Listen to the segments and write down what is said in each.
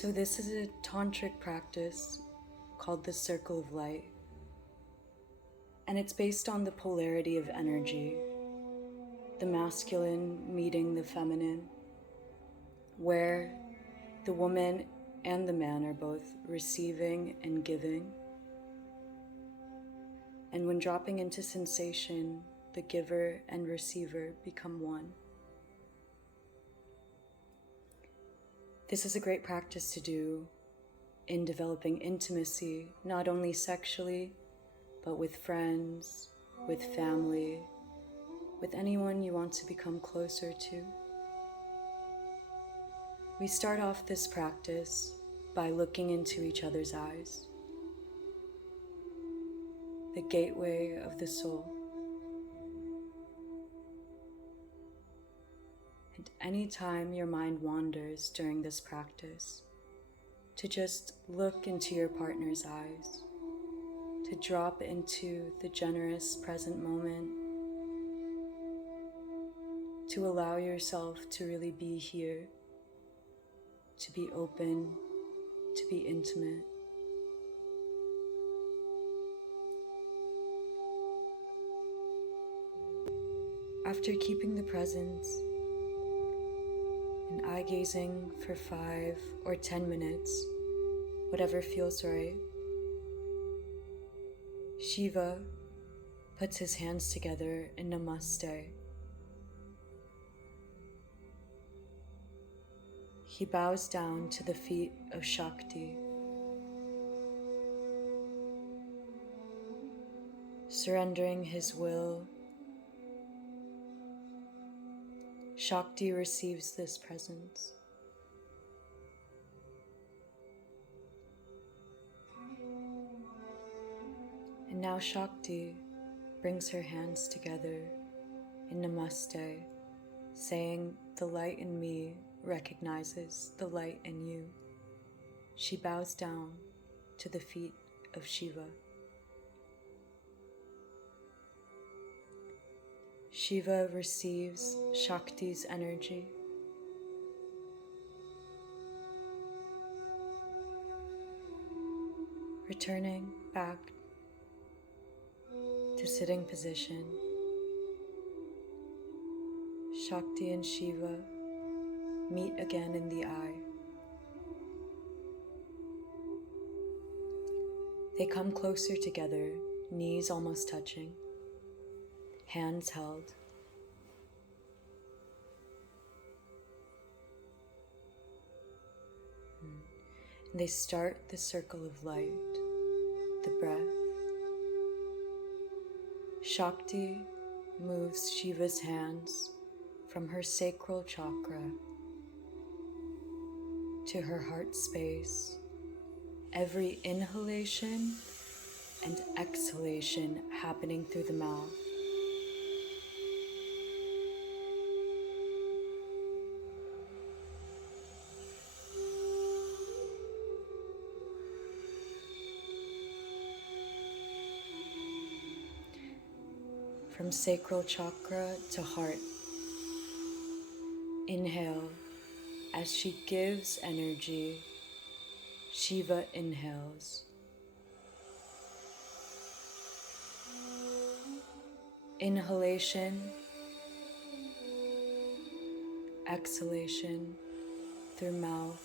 So this is a Tantric practice called the Circle of Light. And it's based on the polarity of energy, the masculine meeting the feminine, where the woman and the man are both receiving and giving. And when dropping into sensation, the giver and receiver become one. This is a great practice to do in developing intimacy, not only sexually, but with friends, with family, with anyone you want to become closer to. We start off this practice by looking into each other's eyes, the gateway of the soul. And anytime your mind wanders during this practice, to just look into your partner's eyes, to drop into the generous present moment, to allow yourself to really be here, to be open, to be intimate. After keeping the presence and eye gazing for 5 or 10 minutes, whatever feels right, Shiva puts his hands together in Namaste. He bows down to the feet of Shakti, surrendering his will. Shakti receives this presence. And now Shakti brings her hands together in Namaste, saying, "The light in me recognizes the light in you." She bows down to the feet of Shiva. Shiva receives Shakti's energy. Returning back to sitting position, Shakti and Shiva meet again in the eye. They come closer together, knees almost touching, hands held. And they start the circle of light, the breath. Shakti moves Shiva's hands from her sacral chakra to her heart space. Every inhalation and exhalation happening through the mouth. From sacral chakra to heart. Inhale. As she gives energy, Shiva inhales. Inhalation, exhalation through mouth,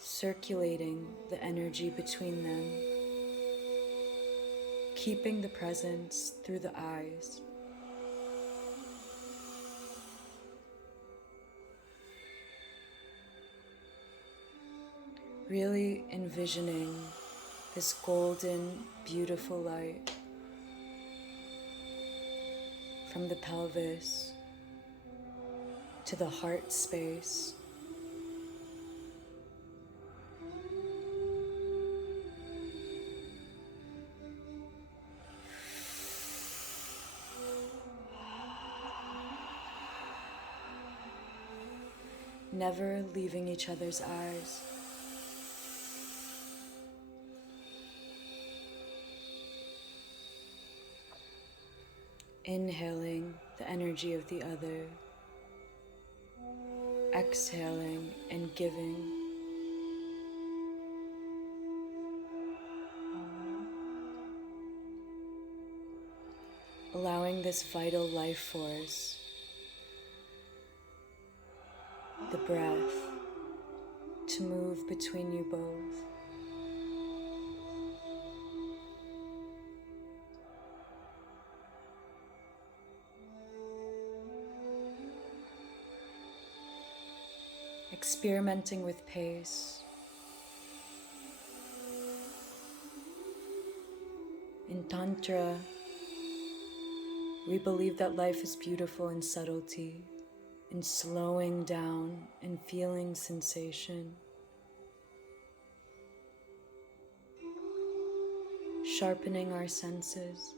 circulating the energy between them, keeping the presence through the eyes. Really envisioning this golden, beautiful light from the pelvis to the heart space. Never leaving each other's eyes. Inhaling the energy of the other, exhaling and giving. allowing this vital life force, the breath, to move between you both. Experimenting with pace. In Tantra, we believe that life is beautiful in subtlety, in slowing down and feeling sensation, sharpening our senses.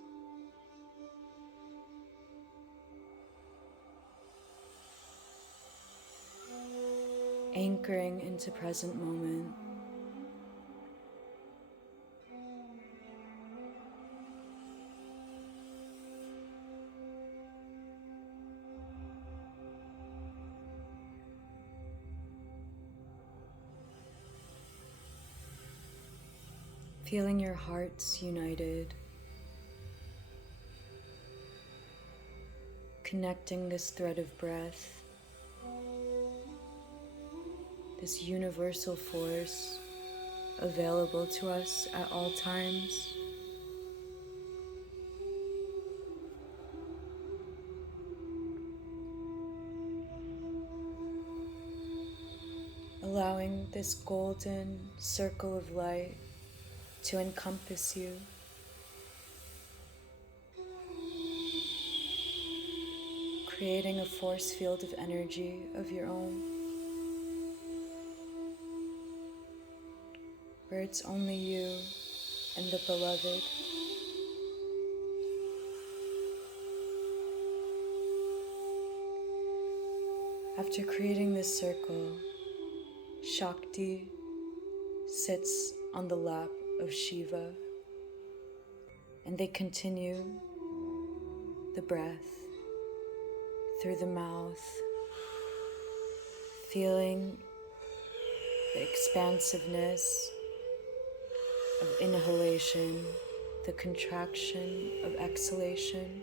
Anchoring into present moment. Feeling your hearts united. Connecting this thread of breath, this universal force available to us at all times. Allowing this golden circle of light to encompass you. Creating a force field of energy of your own, where it's only you and the beloved. After creating this circle, Shakti sits on the lap of Shiva, and they continue the breath through the mouth, feeling the expansiveness of inhalation, the contraction of exhalation,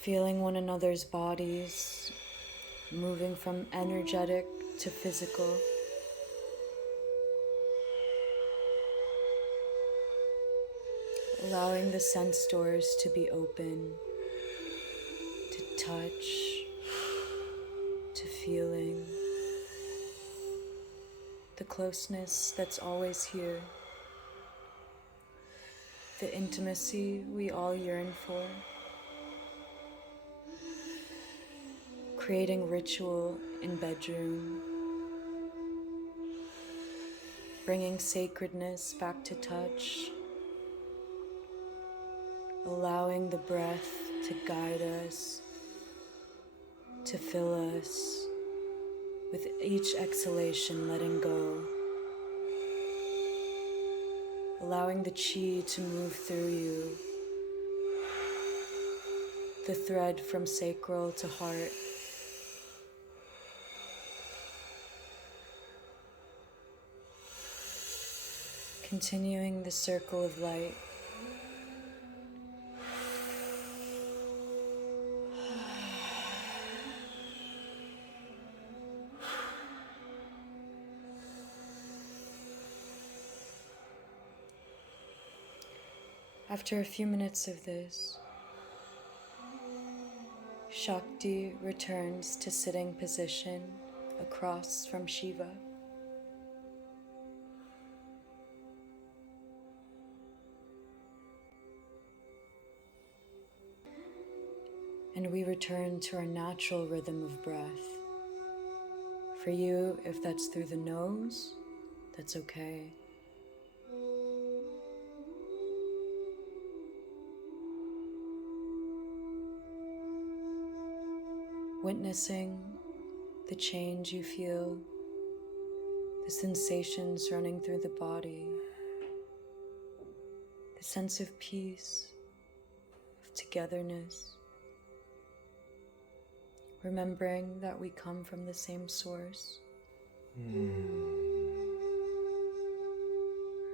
feeling one another's bodies moving from energetic to physical. Allowing the sense doors to be open, to touch, to feeling, the closeness that's always here, the intimacy we all yearn for, creating ritual in bedroom, bringing sacredness back to touch, allowing the breath to guide us, to fill us, with each exhalation letting go, allowing the chi to move through you, the thread from sacral to heart. Continuing the circle of light. After a few minutes of this, Shakti returns to sitting position across from Shiva. And we return to our natural rhythm of breath. For you, if that's through the nose, that's okay. Witnessing the change you feel, the sensations running through the body, the sense of peace, of togetherness. Remembering that we come from the same source.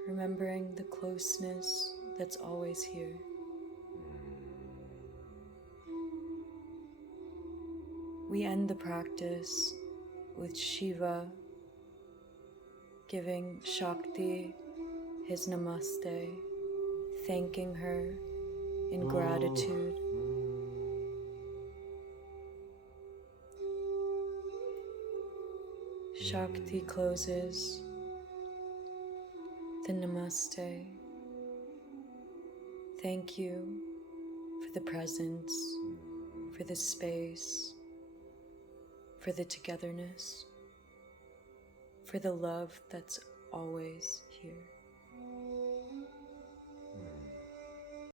Remembering the closeness that's always here. we end the practice with Shiva giving Shakti his namaste, thanking her in gratitude. Shakti closes the namaste. Thank you for the presence, for the space, for the togetherness, for the love that's always here.